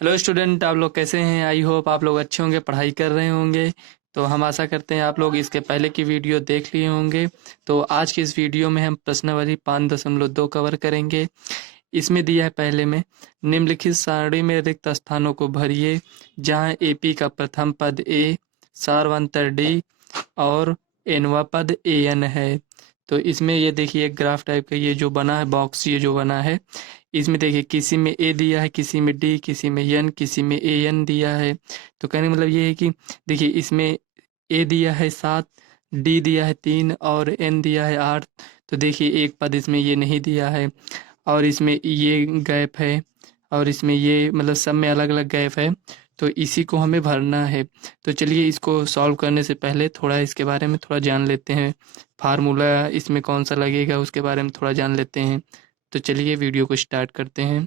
Hello student, आप लोग कैसे हैं? आई होप आप लोग अच्छे होंगे, पढ़ाई कर रहे होंगे। तो हम आशा करते हैं आप लोग इसके पहले की वीडियो देख लिए होंगे। तो आज की इस वीडियो में हम प्रश्नावली 5.2 कवर करेंगे। इसमें दिया है पहले में, निम्नलिखित सारणी में रिक्त स्थानों को भरिए जहां एपी का प्रथम पद ए, सारवंतर डी और एनवा पद एन है। तो इसमें ये देखिए एक ग्राफ टाइप का ये जो बना है बॉक्स, ये जो बना है इसमें देखिए किसी में ए दिया है, किसी में डी, किसी में एन, किसी में ए एन दिया है। तो कहने का मतलब ये है कि देखिए इसमें ए दिया है 7, डी दिया है 3 और एन दिया है 8। तो देखिए एक पद इसमें ये नहीं दिया है और इसमें ये गैप है और इसमें ये मतलब सब में अलग अलग गैप है। तो इसी को हमें भरना है। तो चलिए इसको सॉल्व करने से पहले थोड़ा इसके बारे में थोड़ा जान लेते हैं। फार्मूला इसमें कौन सा लगेगा उसके बारे में थोड़ा जान लेते हैं। तो चलिए वीडियो को स्टार्ट करते हैं।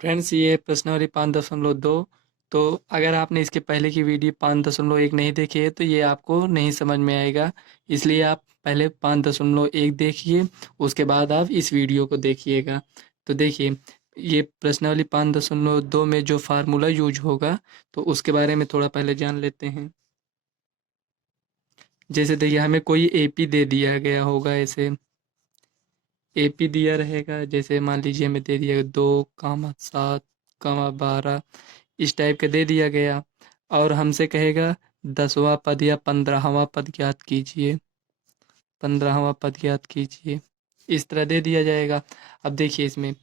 फ्रेंड्स, ये प्रश्नावली 5.2। तो अगर आपने इसके पहले की वीडियो 5.1 नहीं देखी है तो ये आपको नहीं समझ में आएगा। इसलिए आप पहले 5.1 देखिए, उसके बाद आप इस वीडियो को देखिएगा। तो देखिए ये प्रश्नावली 5.2 में जो फार्मूला यूज होगा तो उसके बारे में थोड़ा पहले जान लेते हैं। जैसे देखिए हमें कोई एपी दे दिया गया होगा, ऐसे एपी दिया रहेगा। जैसे मान लीजिए हमें दे दिया 2, 7, 12 इस टाइप का दे दिया गया और हमसे कहेगा 10वां पद या 15वां पद ज्ञात कीजिए, 15वां पद ज्ञात कीजिए। इस तरह दे दिया जाएगा। अब देखिए इसमें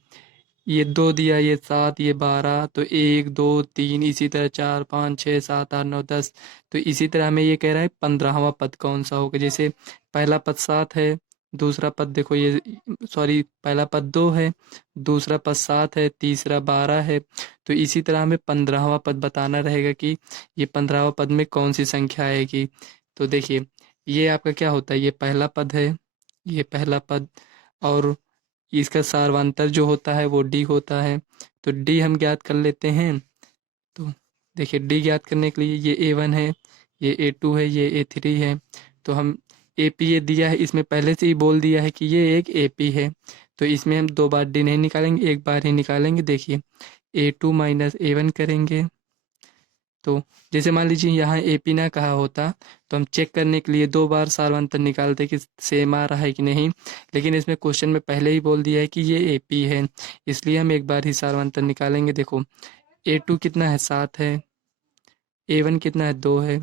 ये 2 दिया, ये 7, ये 12, तो 1, 2, 3 इसी तरह 4, 5, 6, 7, 8, 9, 10। तो इसी तरह हमें ये कह रहा है 15वां पद कौन सा होगा। जैसे पहला पद 7 है, दूसरा पद देखो ये, सॉरी पहला पद 2 है, दूसरा पद 7 है, तीसरा 12 है। तो इसी तरह हमें 15वां पद बताना रहेगा कि ये 15वां पद में कौन सी संख्या आएगी। तो देखिए ये आपका क्या होता है, ये पहला पद है, ये पहला पद और इसका सार्वंतर जो होता है वो डी होता है। तो डी हम ज्ञात कर लेते हैं। तो देखिए डी ज्ञात करने के लिए ये ए 1 है, ये ए 2 है, ये ए 3 है। तो हम ए पी ये दिया है, इसमें पहले से ही बोल दिया है कि ये एक ए पी है। तो इसमें हम 2 बार डी नहीं निकालेंगे, एक बार ही निकालेंगे। देखिए ए 2 माइनस ए 1 करेंगे। तो जैसे मान लीजिए यहाँ एपी ना कहा होता तो हम चेक करने के लिए 2 बार सार्वंतर निकालते कि सेम आ रहा है कि नहीं। लेकिन इसमें क्वेश्चन में पहले ही बोल दिया है कि ये एपी है, इसलिए हम एक बार ही सार्वंतर निकालेंगे। देखो ए 2 कितना है, 7 है, ए 1 कितना है, 2 है,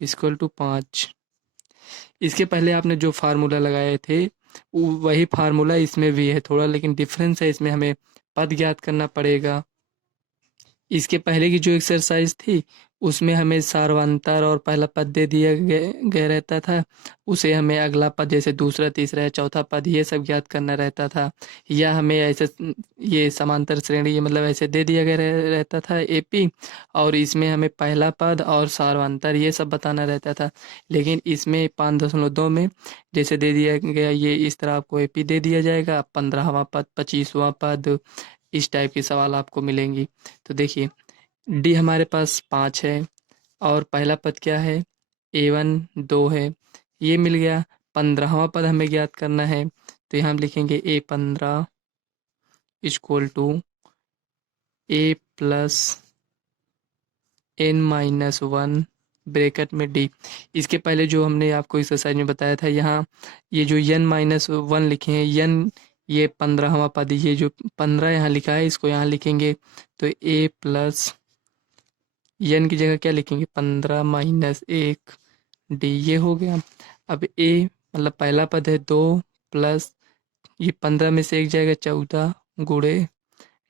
इक्वल टू 5। इसके पहले आपने जो फार्मूला लगाए थे वही फार्मूला इसमें भी है, थोड़ा लेकिन डिफरेंस है। इसमें हमें पद ज्ञात करना पड़ेगा। इसके पहले की जो एक्सरसाइज थी उसमें हमें सार्वंतर और पहला पद दे दिया गया रहता था, उसे हमें अगला पद जैसे दूसरा, तीसरा या चौथा पद ये सब ज्ञात करना रहता था। या हमें ऐसे ये समांतर श्रेणी ये मतलब ऐसे दे दिया गया रहता था एपी, और इसमें हमें पहला पद और सार्वंतर ये सब बताना रहता था। लेकिन इसमें 5.2 में जैसे दे दिया गया ये इस तरह आपको एपी दे दिया जाएगा, 15वां पद, 25वां पद, इस टाइप के सवाल आपको मिलेंगी। तो देखिए डी हमारे पास 5 है और पहला पद क्या है, A1 2 है, ये मिल गया। 15वां पद हमें ज्ञात करना है, तो यहाँ हम लिखेंगे A15 equal to A plus n-1 bracket में डी। इसके पहले जो हमने आपको एक्सरसाइज में बताया था, यहाँ ये जो n-1 लिखे हैं, n ये 15वां पद, ये जो 15 यहाँ लिखा है इसको यहाँ लिखेंगे। तो a प्लस n की जगह क्या लिखेंगे, 15-1 डी, ये हो गया। अब a मतलब पहला पद है 2 प्लस ये 15 में से एक जाएगा 14 गुणे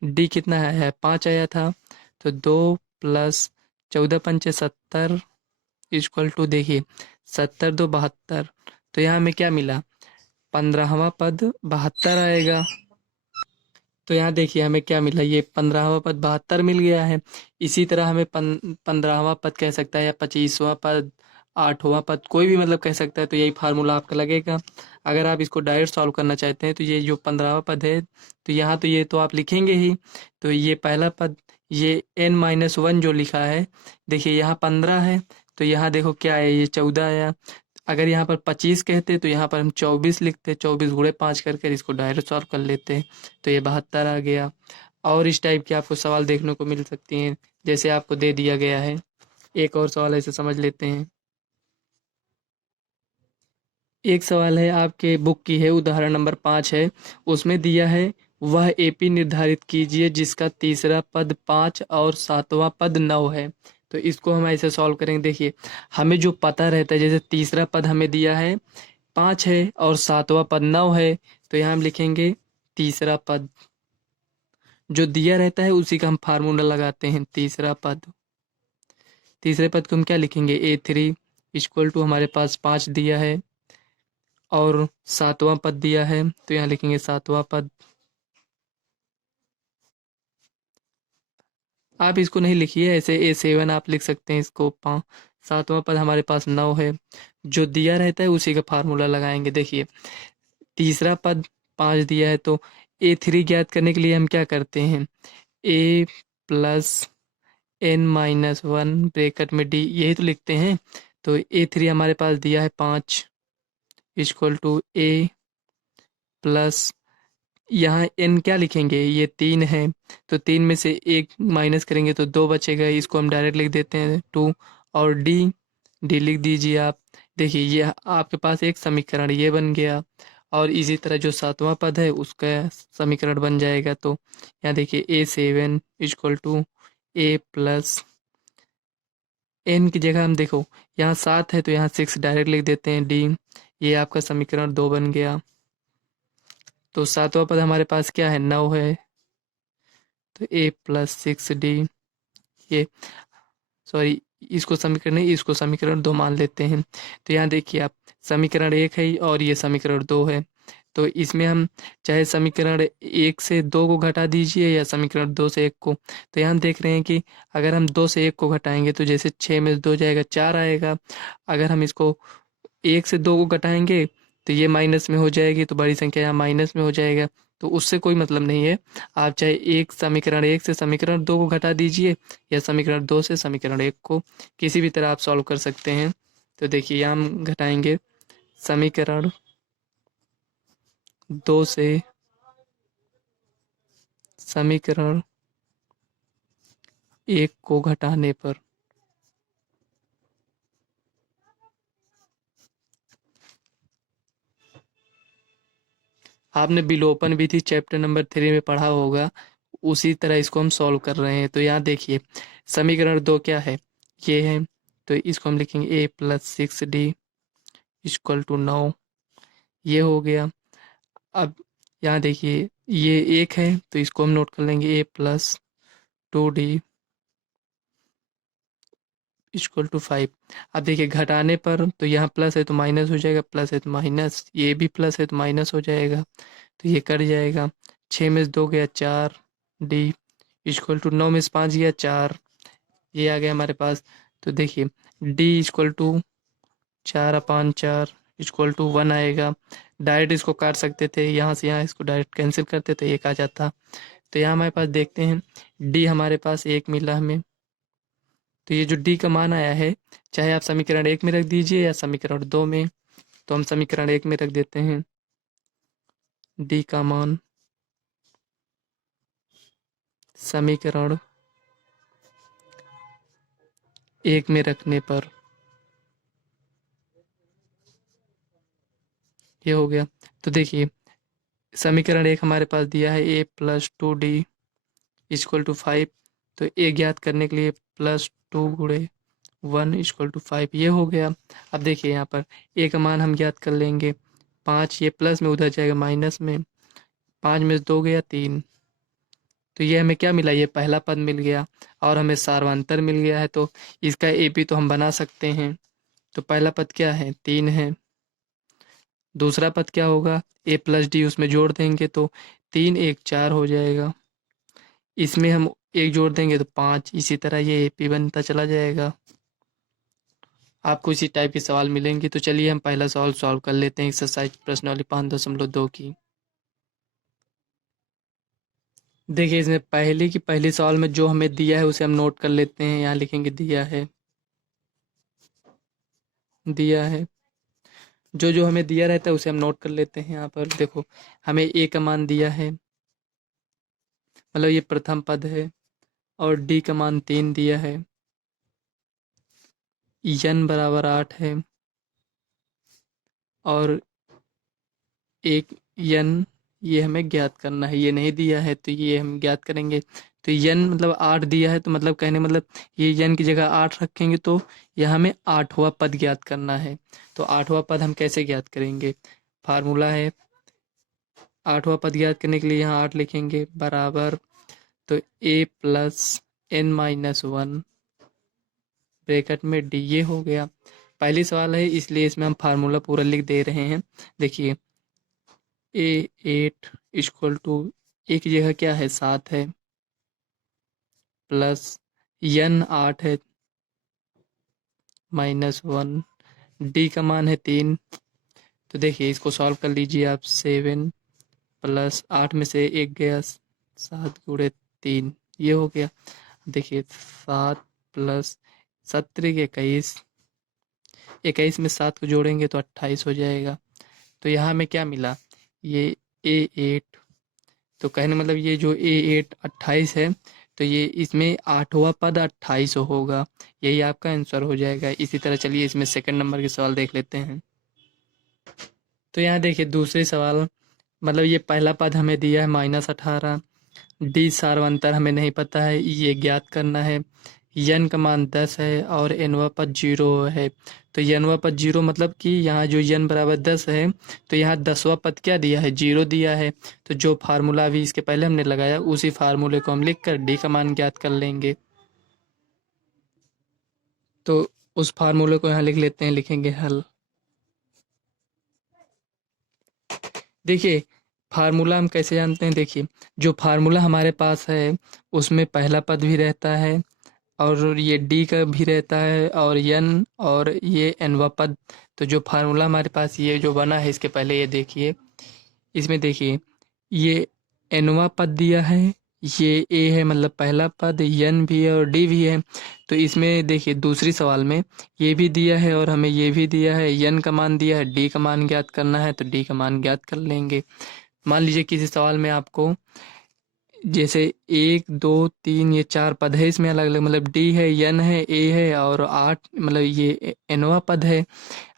डी कितना है 5 आया था। तो 2 प्लस 14×5 = 70 इक्वल टू देखिए 70×2 = 72। तो यहाँ हमें क्या मिला, 15वां पद 72 आएगा। तो यहाँ देखिए हमें क्या मिला, ये 15वां पद 72 मिल गया है। इसी तरह हमें 15वां पद कह सकता है या 25वां पद, 8वां पद, कोई भी मतलब कह सकता है। तो यही फार्मूला आपका लगेगा। अगर आप इसको डायरेक्ट सॉल्व करना चाहते हैं तो ये जो 15वां पद है तो यहाँ तो ये तो आप लिखेंगे ही। तो ये पहला पद, ये n-1 जो लिखा है, देखिए यहाँ 15 है तो यहाँ देखो क्या है, ये 14 आया। अगर यहाँ पर 25 कहते तो यहाँ पर हम 24 लिखते, 24 गुणे 5 करके इसको डायरेक्ट सॉल्व कर लेते। तो ये 72 आ गया। और इस टाइप के आपको सवाल देखने को मिल सकती हैं, जैसे आपको दे दिया गया है। एक और सवाल ऐसे समझ लेते हैं। एक सवाल है आपके बुक की है, उदाहरण नंबर 5 है। उसमें दिया है, वह एपी निर्धारित कीजिए जिसका तीसरा पद 5 और सातवां पद 9 है। तो इसको हम ऐसे सॉल्व करेंगे। देखिए, हमें जो पता रहता है, जैसे तीसरा पद हमें दिया है 5 है और सातवां पद 9 है, तो यहाँ हम लिखेंगे तीसरा पद। जो दिया रहता है उसी का हम फार्मूला लगाते हैं। तीसरे पद को हम क्या लिखेंगे, A3 इक्वल टू हमारे पास 5 दिया है और सातवां पद दिया है, तो यहाँ लिखेंगे सातवां पद। आप इसको नहीं लिखिए, ऐसे A7 आप लिख सकते हैं इसको। सातवां पद हमारे पास 9 है। जो दिया रहता है उसी का फार्मूला लगाएंगे। देखिए, तीसरा पद 5 दिया है, तो A3 ज्ञात करने के लिए हम क्या करते हैं, A प्लस n-1 ब्रैकेट में d, यही तो लिखते हैं। तो A3 हमारे पास दिया है 5 इक्वल टू A प्लस, यहाँ n क्या लिखेंगे, ये 3 है, तो 3 में से 1 माइनस करेंगे तो 2 बचेगा, इसको हम डायरेक्ट लिख देते हैं 2। और d लिख दीजिए आप। देखिए, ये आपके पास एक समीकरण ये बन गया, और इसी तरह जो सातवां पद है उसका समीकरण बन जाएगा। तो यहाँ देखिए A7 equal to A plus n की जगह हम देखो यहाँ 7 है, तो यहाँ 6 डायरेक्ट लिख देते हैं d। ये आपका समीकरण 2 बन गया। तो सातवां पद हमारे पास क्या है, 9 है, तो A प्लस 6d। ये सॉरी, इसको समीकरण नहीं, इसको समीकरण 2 मान लेते हैं। तो यहाँ देखिए आप, समीकरण 1 है और ये समीकरण 2 है। तो इसमें हम चाहे समीकरण 1 से 2 को घटा दीजिए या समीकरण 2 से 1 को। तो यहाँ हम देख रहे हैं कि अगर हम 2 से 1 को घटाएंगे तो जैसे 6 में से 2 जाएगा 4 आएगा। अगर हम इसको 1 से 2 को घटाएंगे तो ये माइनस में हो जाएगी, तो बड़ी संख्या यहाँ माइनस में हो जाएगा। तो उससे कोई मतलब नहीं है। आप चाहे एक समीकरण 1 से समीकरण 2 को घटा दीजिए या समीकरण 2 से समीकरण 1 को, किसी भी तरह आप सॉल्व कर सकते हैं। तो देखिए, यहाँ हम घटाएंगे समीकरण 2 से समीकरण 1 को घटाने पर आपने विलोपन विधि चैप्टर नंबर 3 में पढ़ा होगा, उसी तरह इसको हम सॉल्व कर रहे हैं। तो यहाँ देखिए, समीकरण 2 क्या है, ये है, तो इसको हम लिखेंगे A plus 6d equal to 9। ये हो गया। अब यहाँ देखिए, ये 1 है, तो इसको हम नोट कर लेंगे A plus 2d equal to 5। अब देखिए, घटाने पर तो यहाँ प्लस है तो माइनस हो जाएगा, प्लस है तो माइनस, ये भी प्लस है तो माइनस हो जाएगा, तो ये कट जाएगा। 6 में से 2 गया 4 d इक्वल टू 9 में से 5 गया 4, ये आ गया हमारे पास। तो देखिए, d equal to 4/4 equal to 1 आएगा। डायरेक्ट इसको काट सकते थे, यहाँ से यहाँ इसको डायरेक्ट कैंसिल करते तो 1 आ जाता। तो यहाँ हमारे पास देखते हैं, d हमारे पास 1 मिला हमें। तो ये जो d का मान आया है, चाहे आप समीकरण 1 में रख दीजिए या समीकरण 2 में, तो हम समीकरण 1 में रख देते हैं। d का मान समीकरण 1 में रखने पर ये हो गया। तो देखिए, समीकरण 1 हमारे पास दिया है A plus 2d equal to 5। तो A ज्ञात करने के लिए प्लस 2 गुणे 1 इक्वल टू 5, ये हो गया। अब देखिए, यहाँ पर A का मान हम ज्ञात कर लेंगे 5, ये प्लस में उधर जाएगा माइनस में, 5 में से 2 गया 3। तो ये हमें क्या मिला, ये पहला पद मिल गया और हमें सार्वंतर मिल गया है। तो इसका AP तो हम बना सकते हैं। तो पहला पद क्या है, 3 है। दूसरा पद क्या होगा, A प्लस डी, उसमें जोड़ देंगे तो 3 1 4 हो जाएगा। इसमें हम 1 जोड़ देंगे तो 5, इसी तरह ये AP बनता चला जाएगा। आपको इसी टाइप के सवाल मिलेंगे। तो चलिए हम पहला सवाल सॉल्व कर लेते हैं, एक्सरसाइज प्रश्नावली 5.2 की। देखिए, इसमें पहली सवाल में जो हमें दिया है उसे हम नोट कर लेते हैं। यहाँ लिखेंगे दिया है। जो जो हमें दिया रहता है उसे हम नोट कर लेते हैं। यहाँ पर देखो, हमें A का मान दिया है मतलब ये प्रथम पद है और डी का मान 3 दिया है, n बराबर 8 है और एक n ये हमें ज्ञात करना है, ये नहीं दिया है तो ये हम ज्ञात करेंगे। तो n मतलब 8 दिया है, तो मतलब कहने मतलब ये n की जगह 8 रखेंगे तो यह हमें 8वां पद ज्ञात करना है। तो 8वां पद हम कैसे ज्ञात करेंगे? फार्मूला है, 8वां पद ज्ञात करने के लिए यहाँ 8 लिखेंगे बराबर, तो a plus n minus 1 bracket में d, ये हो गया। पहली सवाल है इसलिए इसमें हम फार्मूला पूरा लिख दे रहे हैं। देखिए a8 इक्वल टू एक जगह क्या है 7 है, प्लस n 8 है माइनस 1, d का मान है 3। तो देखिए इसको सॉल्व कर लीजिए आप, 7 प्लस 8 में से एक गया, 7 गुणे 3, ये हो गया। देखिए 7 प्लस 17 21, 21 में 7 को जोड़ेंगे तो 28 हो जाएगा। तो यहाँ हमें क्या मिला? ये a8, तो कहने मतलब ये जो a8 28 है, तो ये इसमें 8वां पद 28 होगा, यही आपका आंसर हो जाएगा। इसी तरह चलिए इसमें सेकंड नंबर के सवाल देख लेते हैं। तो यहाँ देखिए दूसरे सवाल, मतलब ये पहला पद हमें दिया है -18, डी सार्वंतर हमें नहीं पता है, ये ज्ञात करना है। n का मान 10 है और nवां पद 0 है। तो nवां पद 0 मतलब कि यहाँ जो n बराबर 10 है, तो यहाँ 10वां पद क्या दिया है? 0 दिया है। तो जो फार्मूला अभी इसके पहले हमने लगाया उसी फार्मूले को हम लिख कर डी का मान ज्ञात कर लेंगे। तो उस फार्मूले को यहाँ लिख लेते हैं, लिखेंगे हल। देखिए फार्मूला हम कैसे जानते हैं? देखिए जो फार्मूला हमारे पास है उसमें पहला पद भी रहता है और ये डी का भी रहता है और n और ये nवां पद। तो जो फार्मूला हमारे पास ये जो बना है इसके पहले, ये देखिए इसमें देखिए ये nवां पद दिया है, ये a है मतलब पहला पद, n भी है और d भी है। तो इसमें देखिए दूसरी सवाल में ये भी दिया है और हमें ये भी दिया है, n का मान दिया है, d का मान ज्ञात करना है, तो d का मान ज्ञात कर लेंगे। मान लीजिए किसी सवाल में आपको जैसे 1 2 3 ये 4 पद है, इसमें अलग अलग मतलब डी है, n है, a है और 8 मतलब ये nवां पद है।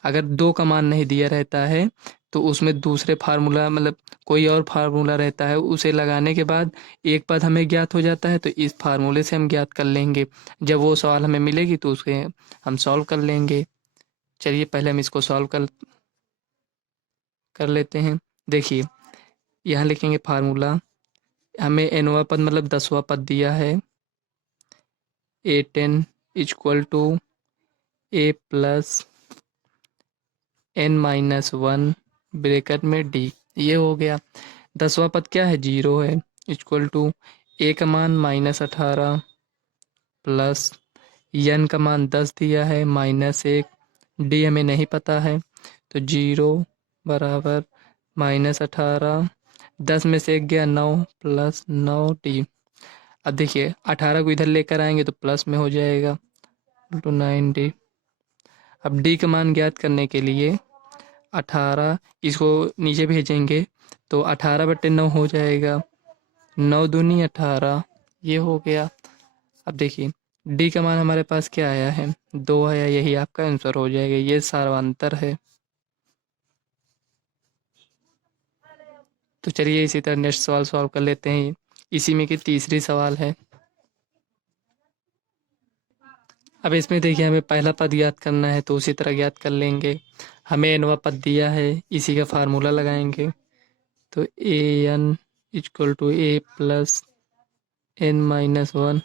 अगर 2 का मान नहीं दिया रहता है तो उसमें दूसरे फार्मूला मतलब कोई और फार्मूला रहता है, उसे लगाने के बाद एक पद हमें ज्ञात हो जाता है, तो इस फार्मूले से हम ज्ञात कर लेंगे। जब वो सवाल हमें मिलेगी तो उसे हम सॉल्व कर लेंगे। चलिए पहले हम इसको सॉल्व कर लेते हैं। देखिए यहाँ लिखेंगे फार्मूला, हमें nवां पद मतलब 10वां पद दिया है, a10 equal to a plus n minus 1 bracket में d, ये हो गया। 10वां पद क्या है? 0 है, इक्वल टू a का मान -18 प्लस n का मान 10 दिया है -1, d हमें नहीं पता है, तो 0 बराबर -18, 10 में से 1 गया 9 प्लस 9d। अब देखिए 18 को इधर लेकर आएंगे तो प्लस में हो जाएगा, तो 9d। अब d का मान ज्ञात करने के लिए 18 इसको नीचे भेजेंगे तो 18/9 हो जाएगा, 9 दूनी 18, ये हो गया। अब देखिए d का मान हमारे पास क्या आया है? 2 आया, यही आपका आंसर हो जाएगा, ये सार्वंतर है। तो चलिए इसी तरह नेक्स्ट सवाल सॉल्व कर लेते हैं। इसी में की तीसरी सवाल है। अब इसमें देखिए हमें पहला पद ज्ञात करना है तो उसी तरह ज्ञात कर लेंगे। हमें nवां पद दिया है, इसी का फार्मूला लगाएंगे, तो an equal to a plus n minus 1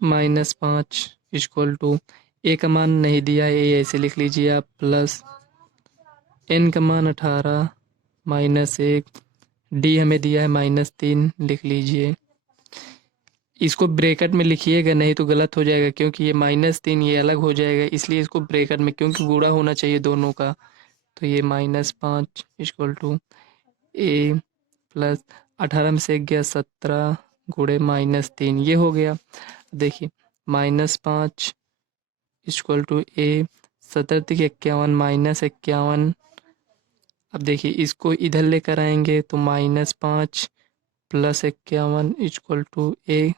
-5 equal to a का मान नहीं दिया है, a ऐसे लिख लीजिए आप, प्लस n का मान 18 -1, d हमें दिया है -3, लिख लीजिए। इसको ब्रैकेट में लिखिएगा नहीं तो गलत हो जाएगा, क्योंकि ये -3 ये अलग हो जाएगा, इसलिए इसको ब्रैकेट में, क्योंकि गुणा होना चाहिए दोनों का। तो ये -5 इक्वल टू ए प्लस 18 में से 1 गया 17 गुणे -3, ये हो गया। देखिए -5 इक्वल टू ए, 17×51 -51। अब देखिए इसको इधर लेकर आएंगे तो -5 + 51 = A।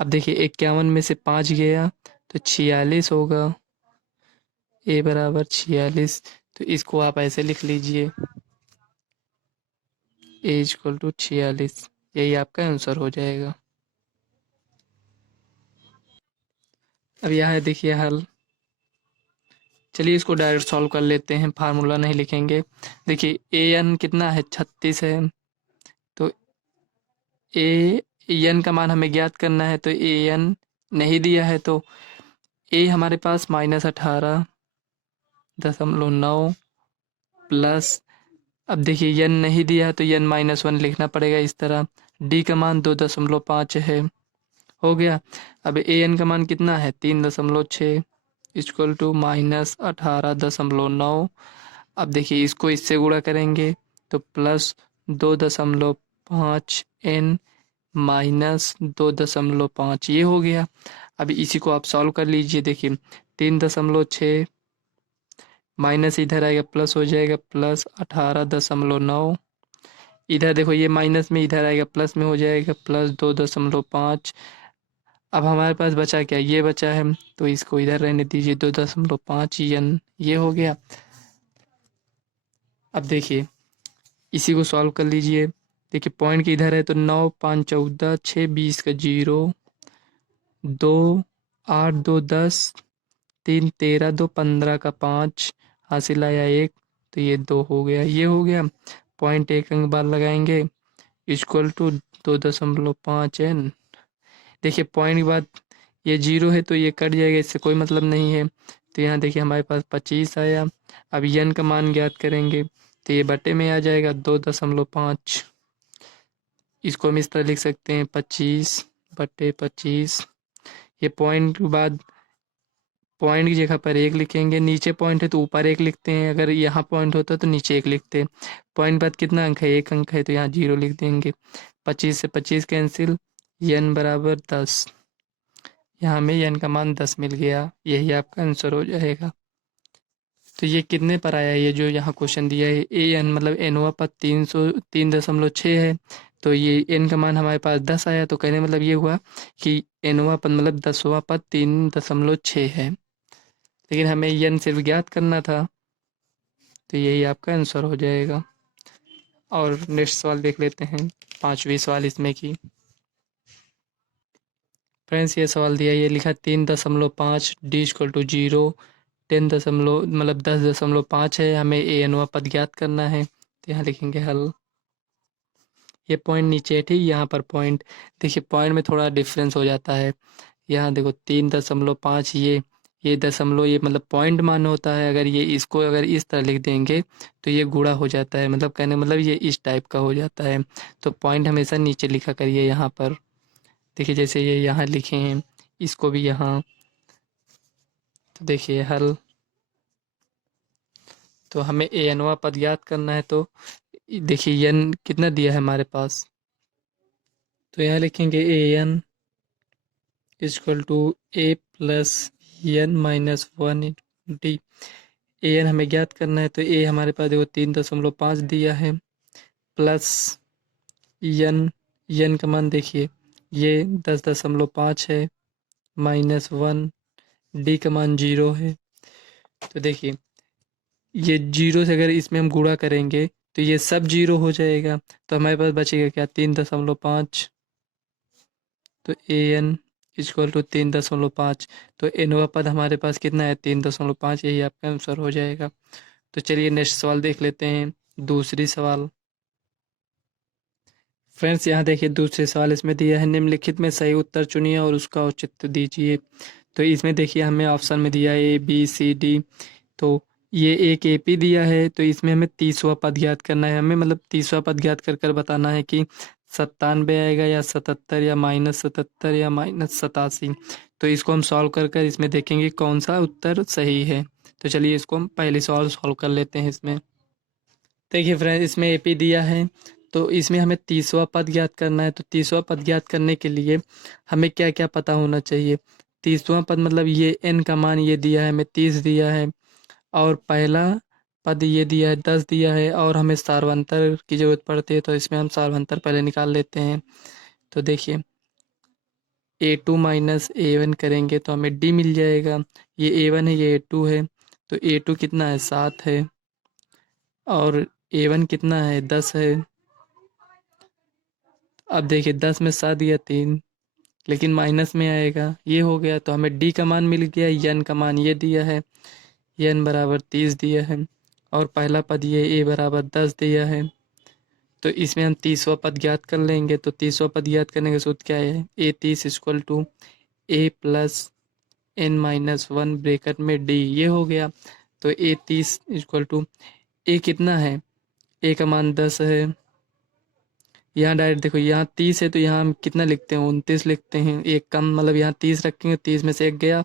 अब देखिए 51 में से 5 गया तो 46 होगा। A = 46। तो इसको आप ऐसे लिख लीजिए, A = 46। यही आपका आंसर हो जाएगा। अब यहाँ देखिए हल। चलिए इसको डायरेक्ट सॉल्व कर लेते हैं, फार्मूला नहीं लिखेंगे। देखिए an कितना है, 36 है। तो an का मान हमें ज्ञात करना है, तो an नहीं दिया है तो a हमारे पास -18.9 प्लस, अब देखिए n नहीं दिया है तो n -1 लिखना पड़ेगा इस तरह। d का मान 2.5 है, हो गया। अब an का मान कितना है, 3.6 = -18.9। अब देखिए इसको इससे गुणा करेंगे तो +2.5n -2.5 ये हो गया। अब इसी को आप सॉल्व कर लीजिए। देखिए 3.6 माइनस इधर आएगा प्लस हो जाएगा, +18.9। इधर देखो ये माइनस में इधर आएगा प्लस में हो जाएगा, +2.5। अब हमारे पास बचा क्या, ये बचा है तो इसको इधर रहने दीजिए, 2.5 n ये हो गया। अब देखिए इसी को सॉल्व कर लीजिए। देखिए पॉइंट किधर है, तो 9 5 14 6 20 का 0, 2 8 2 10, 3 13 2 15 का 5, हासिल आया 1, तो ये 2 हो गया, ये हो गया। पॉइंट 1 अंक बाद लगाएंगे, = 2.5 n। देखिए पॉइंट के बाद ये 0 है तो ये कट जाएगा, इससे कोई मतलब नहीं है। तो यहाँ देखिए हमारे पास 25 आया। अब n का मान ज्ञात करेंगे तो ये बटे में आ जाएगा 2.5। इसको हम इस तरह लिख सकते हैं, 25/25। ये पॉइंट के बाद पॉइंट की जगह पर 1 लिखेंगे, नीचे पॉइंट है तो ऊपर 1 लिखते हैं, अगर यहाँ पॉइंट होता तो नीचे 1 लिखते हैं। पॉइंट बाद कितना अंक है, 1 अंक है तो यहाँ 0 लिख देंगे। 25 से 25 कैंसिल, n = 10। यहाँ में n का मान 10 मिल गया, यही आपका आंसर हो जाएगा। तो ये कितने पर आया, ये जो यहाँ क्वेश्चन दिया है, an मतलब nवां पद 303.6 है, तो ये n का मान हमारे पास 10 आया। तो कहने मतलब ये हुआ कि nवां पद मतलब 10वां पद 3.6 है, लेकिन हमें n सिर्फ ज्ञात करना था, तो यही आपका आंसर हो जाएगा। और नेक्स्ट सवाल देख लेते हैं, 5वीं सवाल इसमें की। फ्रेंड्स ये सवाल दिया, ये लिखा 3.5 d = 0, 10 दशमलव मतलब 10.5 है, हमें an पद ज्ञात करना है। तो यहाँ लिखेंगे हल। ये पॉइंट नीचे है, ठीक, यहाँ पर पॉइंट देखिए, पॉइंट में थोड़ा डिफरेंस हो जाता है। यहाँ देखो 3.5, ये दशमलव, ये मतलब पॉइंट मान होता है। अगर ये इसको अगर इस तरह लिख देंगे तो ये गुणा हो जाता है, मतलब कहने मतलब ये इस टाइप का हो जाता है। तो पॉइंट हमेशा नीचे लिखा करिए। यहाँ पर देखिए जैसे ये यहाँ लिखे हैं, इसको भी यहाँ, तो देखिए हल। तो हमें an पद ज्ञात करना है, तो देखिए n कितना दिया है हमारे पास, तो यहाँ लिखेंगे an = a + n - 1 d। an हमें ज्ञात करना है, तो a हमारे पास देखो 3.5 दिया है, प्लस n का मान देखिए ये 10.5 है, -1, d का मान 0 है। तो देखिए ये 0 से अगर इसमें हम गुणा करेंगे तो ये सब 0 हो जाएगा, तो हमारे पास बचेगा क्या, 3.5। तो an = 3.5। तो nवां पद हमारे पास कितना है, 3.5, यही आपका आंसर हो जाएगा। तो चलिए नेक्स्ट सवाल देख लेते हैं, दूसरी सवाल। फ्रेंड्स यहाँ देखिए दूसरे सवाल इसमें दिया है, निम्नलिखित में सही उत्तर चुनिए और उसका औचित्य दीजिए। तो इसमें देखिए हमें ऑप्शन में दिया है A B C D। तो ये एक AP दिया है, तो इसमें हमें 30वां पद ज्ञात करना है, हमें मतलब 30वां पद ज्ञात कर कर बताना है कि 97 आएगा या 77 या -77 या -87। तो इसको हम सॉल्व कर कर इसमें देखेंगे कौन सा उत्तर सही है। तो चलिए इसको हम पहले सवाल सॉल्व कर लेते हैं। इसमें देखिए फ्रेंड्स इसमें AP दिया है, तो इसमें हमें 30वां पद ज्ञात करना है। तो 30वां पद ज्ञात करने के लिए हमें क्या क्या पता होना चाहिए। 30वां पद मतलब ये n का मान ये दिया है, हमें 30 दिया है, और पहला पद ये दिया है 10 दिया है, और हमें सार्वंतर की ज़रूरत पड़ती है, तो इसमें हम सार्वंतर पहले निकाल लेते हैं। तो देखिए A2 माइनस A1 करेंगे तो हमें D मिल जाएगा। ये A1 है, ये A2 है, तो A2 कितना है 7 है, और A1 कितना है 10 है। अब देखिए 10 में 7 गया 3, लेकिन माइनस में आएगा, ये हो गया, तो हमें D का मान मिल गया, n का मान ये दिया है, n बराबर 30 दिया है, और पहला पद ये A बराबर 10 दिया है। तो इसमें हम 30वां पद ज्ञात कर लेंगे। तो 30वां पद ज्ञात करने का सूत्र क्या है, A30 equal to A plus n minus 1 bracket में D, ये हो गया। तो A30 इक्वल टू A कितना है, A का मान 10 है, यहाँ डायरेक्ट देखो यहाँ 30 है, तो यहाँ हम कितना लिखते हैं 29 लिखते हैं, एक कम मतलब यहाँ 30 रखेंगे, 30 में से एक गया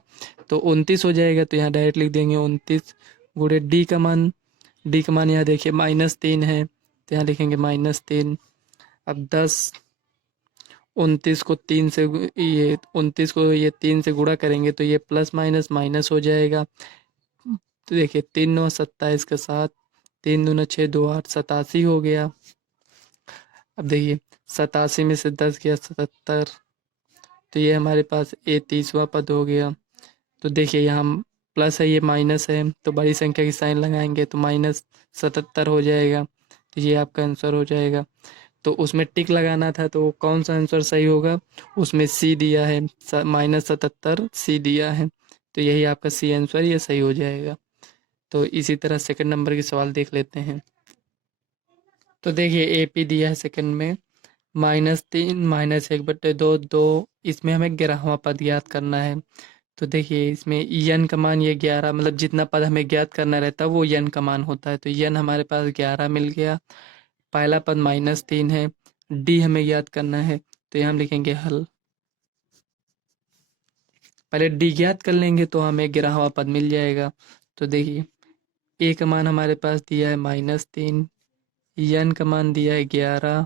तो 29 हो जाएगा, तो यहाँ डायरेक्ट लिख देंगे 29 गुणे D का मान। D का मान यहाँ देखिए -3 है, तो यहाँ लिखेंगे -3। अब 10 29 को 3 से ये 29 को ये 3 से गुणा करेंगे तो ये प्लस माइनस माइनस हो जाएगा। तो देखिए 3 9 27 का 7, 3 दूना 6 2 8, 87 हो गया। अब देखिए 87 में से 10 गया 77, तो ये हमारे पास A30वां पद हो गया। तो देखिए यहाँ प्लस है, ये माइनस है, तो बड़ी संख्या की साइन लगाएंगे तो -77 हो जाएगा, तो ये आपका आंसर हो जाएगा। तो उसमें टिक लगाना था, तो कौन सा आंसर सही होगा, उसमें सी दिया है, -77 सी दिया है, तो यही आपका सी आंसर, ये सही हो जाएगा। तो इसी तरह सेकंड नंबर की सवाल देख लेते हैं। तो देखिए AP दिया है सेकंड में -3 -1/2 2, इसमें हमें 11वां पद ज्ञात करना है। तो देखिए इसमें n का मान ये 11, मतलब जितना पद हमें ज्ञात करना रहता है वो n का मान होता है, तो n हमारे पास 11 मिल गया। पहला पद -3 है, D हमें ज्ञात करना है, तो यहाँ हम लिखेंगे हल। पहले D ज्ञात कर लेंगे तो हमें 11वां पद मिल जाएगा। तो देखिए A का मान हमारे पास दिया है -3, n का मान दिया है 11,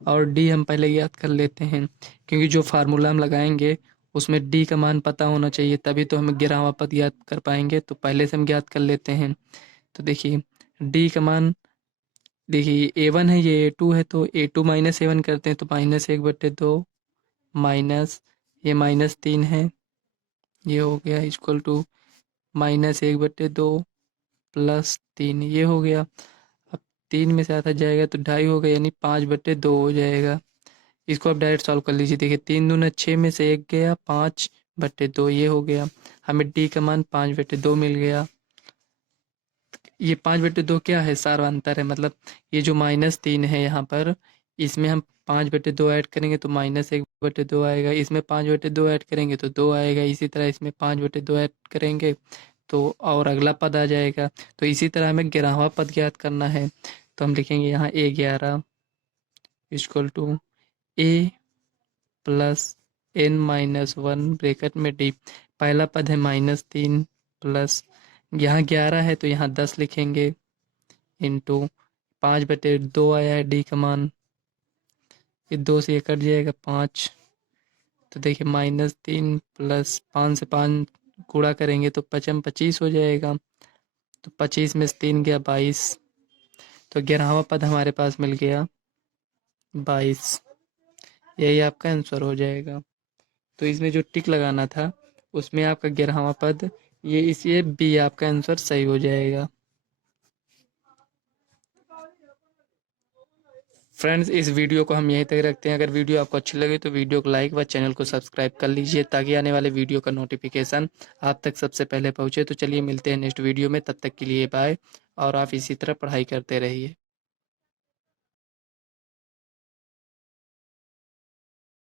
और D हम पहले ज्ञात कर लेते हैं, क्योंकि जो फार्मूला हम लगाएंगे उसमें D का मान पता होना चाहिए, तभी तो हम 11वां पद ज्ञात कर पाएंगे, तो पहले से हम ज्ञात कर लेते हैं। तो देखिए D का मान, देखिए A1 है, ये A2 है, तो A2 माइनस A1 करते हैं तो -1/2 माइनस ये -3 है, ये हो गया इक्वल टू -1/2 प्लस 3, ये हो गया। अब 3 में से आधा जाएगा तो 2.5 होगा, यानी 5/2 हो जाएगा। इसको आप डायरेक्ट सॉल्व कर लीजिए। देखिए 3 दूना 6 में से 1 गया, 5/2, ये हो गया। हमें D का मान 5/2 मिल गया। ये 5/2 क्या है, सार्वंतर है, मतलब ये जो -3 है यहाँ पर, इसमें हम 5/2 ऐड करेंगे तो -1/2 आएगा, इसमें 5/2 ऐड करेंगे तो 2 आएगा, इसी तरह इसमें 5/2 ऐड करेंगे तो और अगला पद आ जाएगा। तो इसी तरह हमें 11वां पद ज्ञात करना है, तो हम लिखेंगे यहाँ A11 equal to A plus n-1 bracket में D। पहला पद है -3 प्लस, यहाँ 11 है तो यहाँ 10 लिखेंगे, इंटू 5/2 आया है D का मान, ये 2 से ये कट जाएगा 5। तो देखिए -3 प्लस 5 से 5 गुणा करेंगे तो 25 हो जाएगा, तो 25 में से 3 गया 22, तो 11वां पद हमारे पास मिल गया 22, यही आपका आंसर हो जाएगा। तो इसमें जो टिक लगाना था उसमें आपका 11वां पद, ये इसलिए बी आपका आंसर सही हो जाएगा। फ्रेंड्स इस वीडियो को हम यहीं तक रखते हैं। अगर वीडियो आपको अच्छी लगे तो वीडियो को लाइक व चैनल को सब्सक्राइब कर लीजिए, ताकि आने वाले वीडियो का नोटिफिकेशन आप तक सबसे पहले पहुंचे। तो चलिए मिलते हैं नेक्स्ट वीडियो में, तब तक के लिए बाय, और आप इसी तरह पढ़ाई करते रहिए।